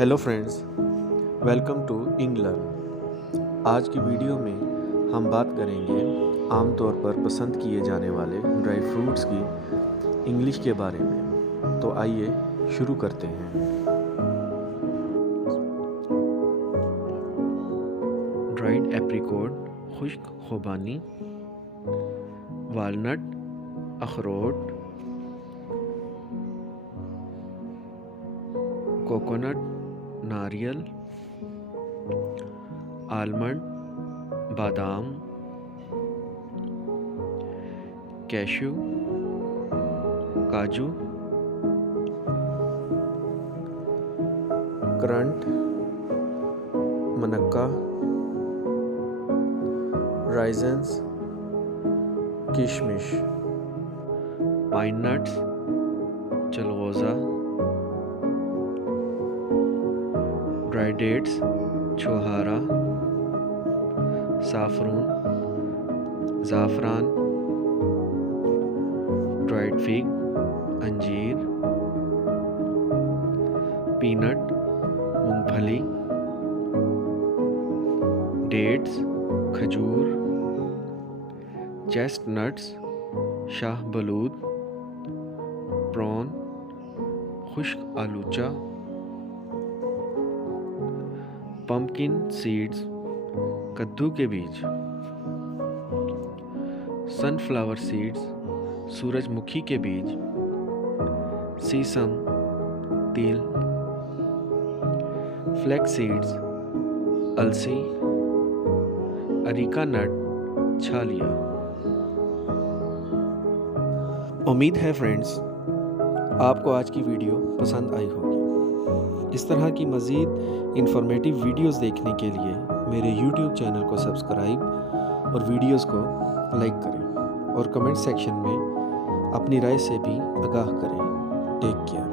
Hello friends, welcome to Englearn. आज की video में हम बात करेंगे आमतौर पर पसंद किए जाने वाले ड्राई फ्रूट्स की इंग्लिश के बारे में। तो आइए शुरू करते हैं। ड्राइड एप्रिकॉट खुश्क खुबानी, वालनट अखरोट, कोकोनट नारियल, आलमंड बादाम, कैशू काजू, करंट मनक्का, राइजेंस किशमिश, पाइन नट्स चलगोज़ा, ड्राई डेट्स छोहारा, साफरून ज़ाफ़रान, ड्राइड फिग अंजीर, पीनट मूंगफली, डेट्स खजूर, चेस्टनट्स शाह बलूद, प्रॉन खुश्क आलूचा, पंपकिन सीड्स कद्दू के बीज, सनफ्लावर सीड्स सूरजमुखी के बीज, सीसम तिल, फ्लैक्स सीड्स अलसी, अरीका नट छालिया। उम्मीद है फ्रेंड्स आपको आज की वीडियो पसंद आई होगी। इस तरह की मज़ीद इंफॉर्मेटिव वीडियोस देखने के लिए मेरे YouTube चैनल को सब्सक्राइब और वीडियोस को लाइक करें और कमेंट सेक्शन में अपनी राय से भी आगाह करें। Take care.